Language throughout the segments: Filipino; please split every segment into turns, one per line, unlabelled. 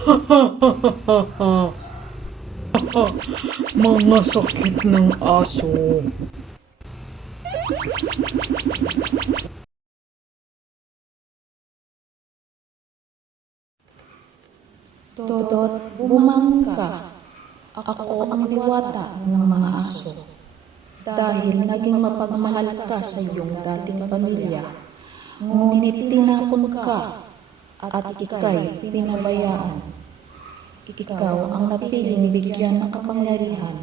Mga sakit ng aso.
Dodot, ka. Ako ang diwata ng mga aso. Dahil naging mapagmahal ka sa iyong dating pamilya, ngunit tinapon ka at ikay pinabayaan. Ikaw ang napiling bigyan ng kapangyarihan.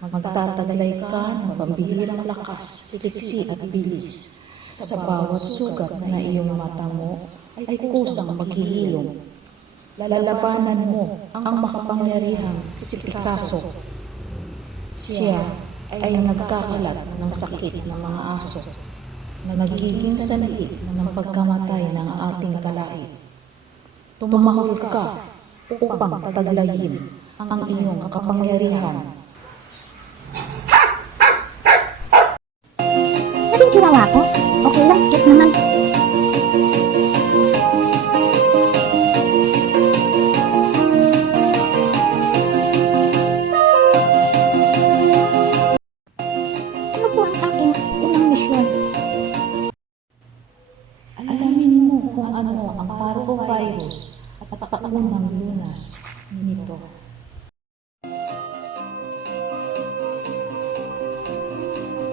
Magtataglay ka ng pambihirang lakas, siksi at bilis. Sa bawat sugat na iyong mata mo ay kusang maghihilom. Lalabanan mo ang makapangyarihang si Picasso. Siya ay nagkakalat ng sakit ng mga aso. Nagiging sanhi ng pagkamatay ng ating kalait. Tumahol ka upang tataglayin ang iyong kapangyarihan.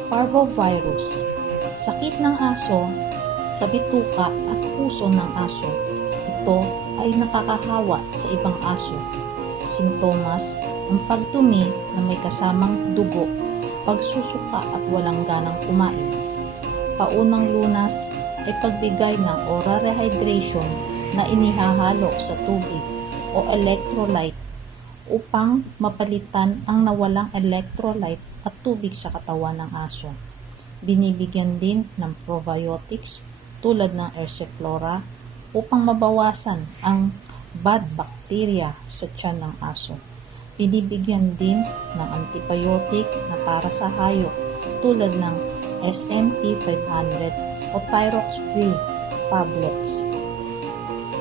Parvovirus, sakit ng aso sa bituka at puso ng aso. Ito ay nakakahawa sa ibang aso. Sintomas, ang pagtumi na may kasamang dugo, pagsusuka at walang ganang kumain. Paunang lunas ay pagbigay ng oral rehydration na inihahalo sa tubig o electrolyte upang mapalitan ang nawalang electrolyte at tubig sa katawan ng aso. Binibigyan din ng probiotics tulad ng Ersiflora upang mabawasan ang bad bacteria sa tiyan ng aso. Binibigyan din ng antibiotic na para sa hayop tulad ng SMP 500 o Tyrox V tablets.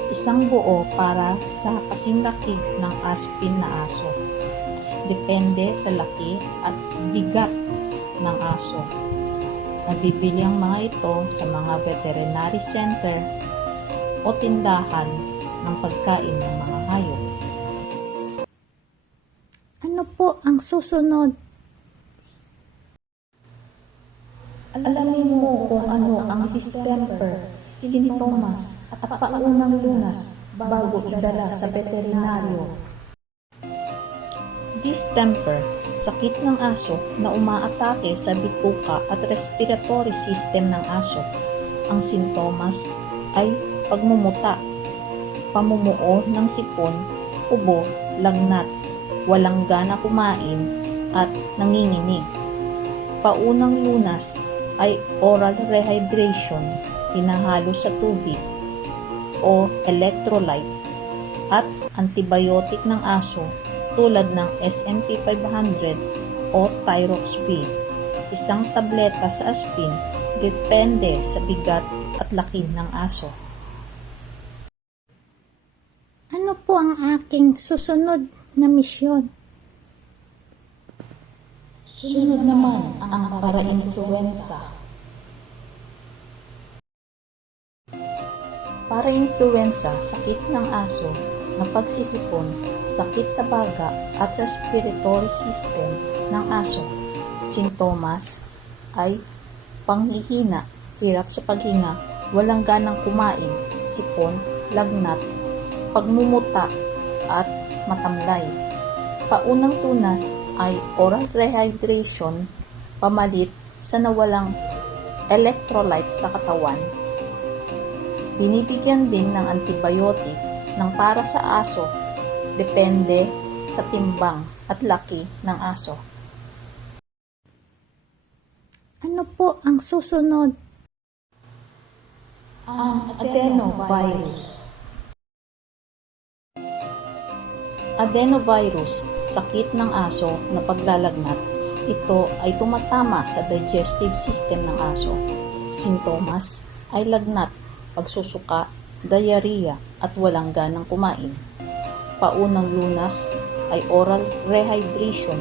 Isang buo para sa kasing laki ng aspin na aso. Depende sa laki at bigat ng aso. Nabibili ang mga ito sa mga veterinary center o tindahan ng pagkain ng mga hayop.
Ano po ang susunod?
Alamin mo kung ano ang distemper, sintomas at paunang lunas bago idala sa veterinaryo. Distemper, sakit ng aso na umaatake sa bituka at respiratory system ng aso. Ang sintomas ay pagmumuta, pamumuo ng sipon, ubo, lagnat, walang gana kumain, at nanginginig. Paunang lunas ay oral rehydration, pinahalo sa tubig o electrolyte at antibiotic ng aso tulad ng SMP 500 o Tyrox V. Isang tableta sa aspin depende sa bigat at laki ng aso.
Ano po ang aking susunod na misyon?
Sunod naman ang para-influenza. Para-influenza, sakit ng aso na pagsisipon, sakit sa baga at respiratory system ng aso. Sintomas ay panghihina, hirap sa paghinga, walang ganang kumain, sipon, lagnat, pagmumuta at matamlay. Paunang tunas ay oral rehydration, pamalit sa nawalang electrolytes sa katawan. Binibigyan din ng antibiotic ng para sa aso, depende sa timbang at laki ng aso.
Ano po ang susunod?
Ang adenovirus. Adenovirus, sakit ng aso na paglalagnat. Ito ay tumatama sa digestive system ng aso. Sintomas ay lagnat, pagsusuka, diarrhea at walang ganang kumain. paunang lunas ay oral rehydration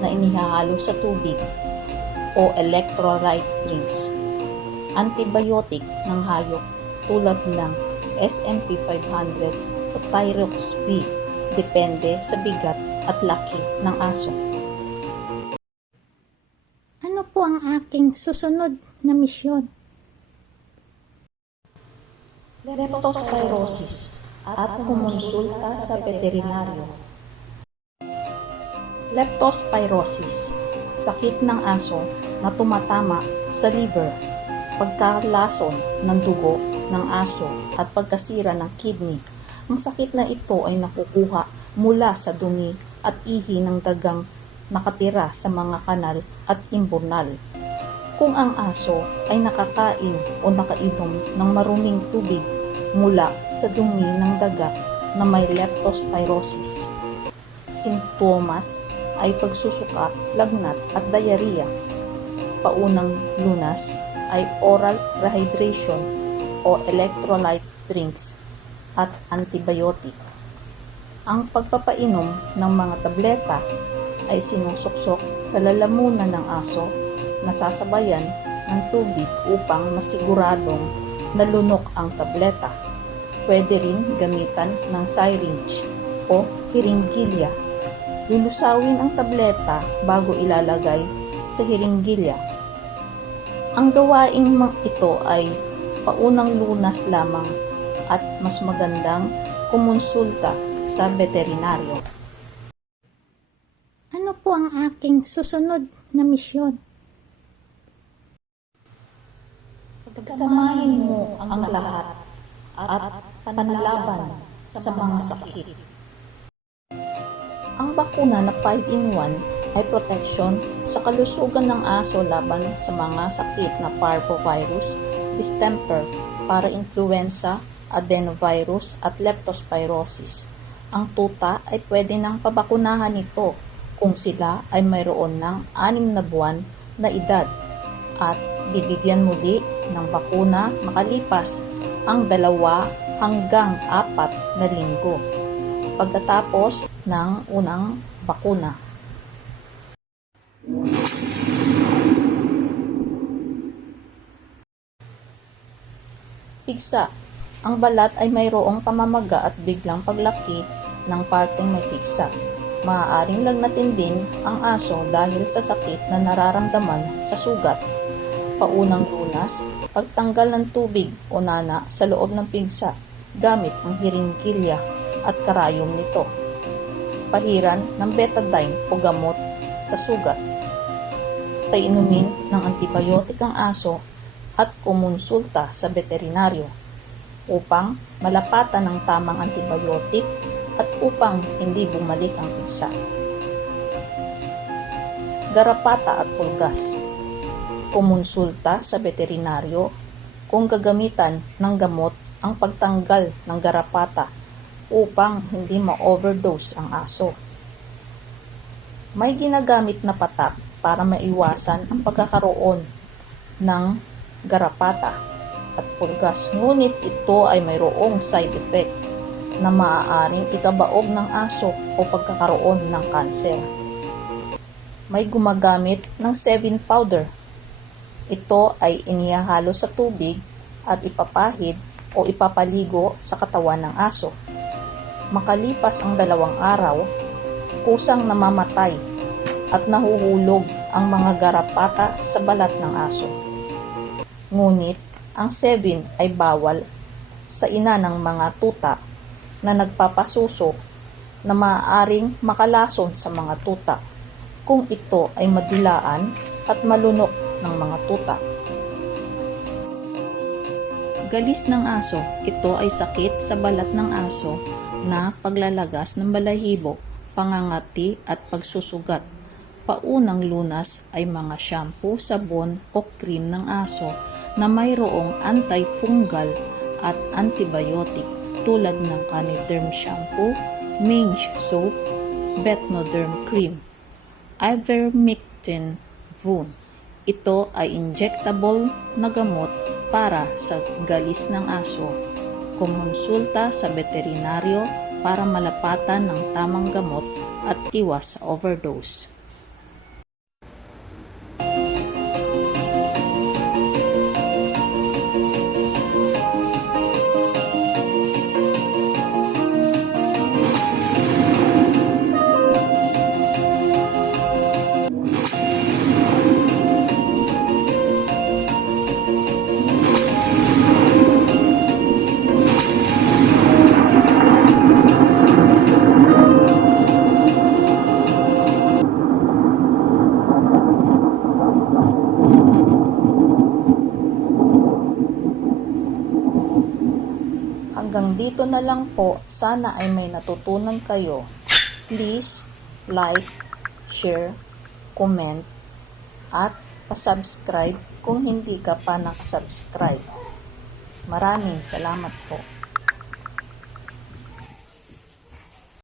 na inihahalo sa tubig o electrolyte drinks. Antibiotic ng hayop tulad ng SMP 500 o Tyrox P depende sa bigat at laki ng aso.
Ano po ang aking susunod na misyon?
Leptospirosis at kumonsulta sa veterinaryo. Leptospirosis, sakit ng aso na tumatama sa liver, pagkalason ng dugo ng aso at pagkasira ng kidney. Ang sakit na ito ay nakukuha mula sa dumi at ihi ng dagang nakatira sa mga kanal at imburnal. Kung ang aso ay nakakain o nakainom ng maruming tubig mula sa dumi ng daga na may leptospirosis. Simptomas ay pagsusuka, lagnat at diarrhea. Paunang lunas ay oral rehydration o electrolyte drinks at antibiotic. Ang pagpapainom ng mga tableta ay sinusuksok sa lalamunan ng aso na sasabayan ng tubig upang masiguradong nalunok ang tableta. Pwede rin gamitan ng syringe o hiringgilya. Lulusawin ang tableta bago ilalagay sa hiringgilya. Ang gawaing ito ay paunang lunas lamang at mas magandang kumonsulta sa veterinaryo.
Ano po ang aking susunod na misyon?
Pagsamahin mo ang lahat at panlaban sa mga sakit. Ang bakuna na 5-in-1 ay protection sa kalusugan ng aso laban sa mga sakit na parvovirus, distemper, para-influenza, adenovirus at leptospirosis. Ang tuta ay pwede nang pabakunahan nito kung sila ay mayroon ng 6 na buwan na edad at bibigyan muli ng bakuna makalipas ang dalawa hanggang apat na linggo pagkatapos ng unang bakuna. Pigsa. Ang balat ay mayroong pamamaga at biglang paglaki ng parteng may pigsa. Maaaring lagnatin din ang aso dahil sa sakit na nararamdaman sa sugat. Paunang lunas, pagtanggal ng tubig o nana sa loob ng pigsa gamit ang hiringkilya at karayom nito. Pahiran ng betadine o gamot sa sugat. Painumin ng antibiotic ang aso at kumonsulta sa veterinaryo upang malapatan ng tamang antibiotic at upang hindi bumalik ang pigsa. Garapata at pulgas. Kumonsulta sa veterinaryo kung gagamitan ng gamot ang pagtanggal ng garapata upang hindi ma-overdose ang aso. May ginagamit na patak para maiwasan ang pagkakaroon ng garapata at pulgas. Ngunit ito ay mayroong side effect na maaaring ikabaog ng aso o pagkakaroon ng kanser. May gumagamit ng 7 powder. Ito ay inihahalo sa tubig at ipapahid o ipapaligo sa katawan ng aso. Makalipas ang dalawang araw, kusang namamatay at nahuhulog ang mga garapata sa balat ng aso. Ngunit ang 7 ay bawal sa ina ng mga tuta na nagpapasuso na maaaring makalason sa mga tuta kung ito ay madilaan at malunok ng mga tuta. Galis ng aso. Ito ay sakit sa balat ng aso na paglalagas ng balahibo, pangangati at pagsusugat. Paunang lunas ay mga shampoo, sabon o cream ng aso na mayroong antifungal at antibiotic tulad ng Caniderm shampoo, Mange soap, Betnoderm cream, Ivermectin Voon. Ito ay injectable na gamot para sa galis ng aso. Kumonsulta sa veterinaryo para malapatan ng tamang gamot at iwas sa overdose. Hanggang dito na lang po, sana ay may natutunan kayo. Please like, share, comment, at pasubscribe kung hindi ka pa nakasubscribe. Maraming salamat po.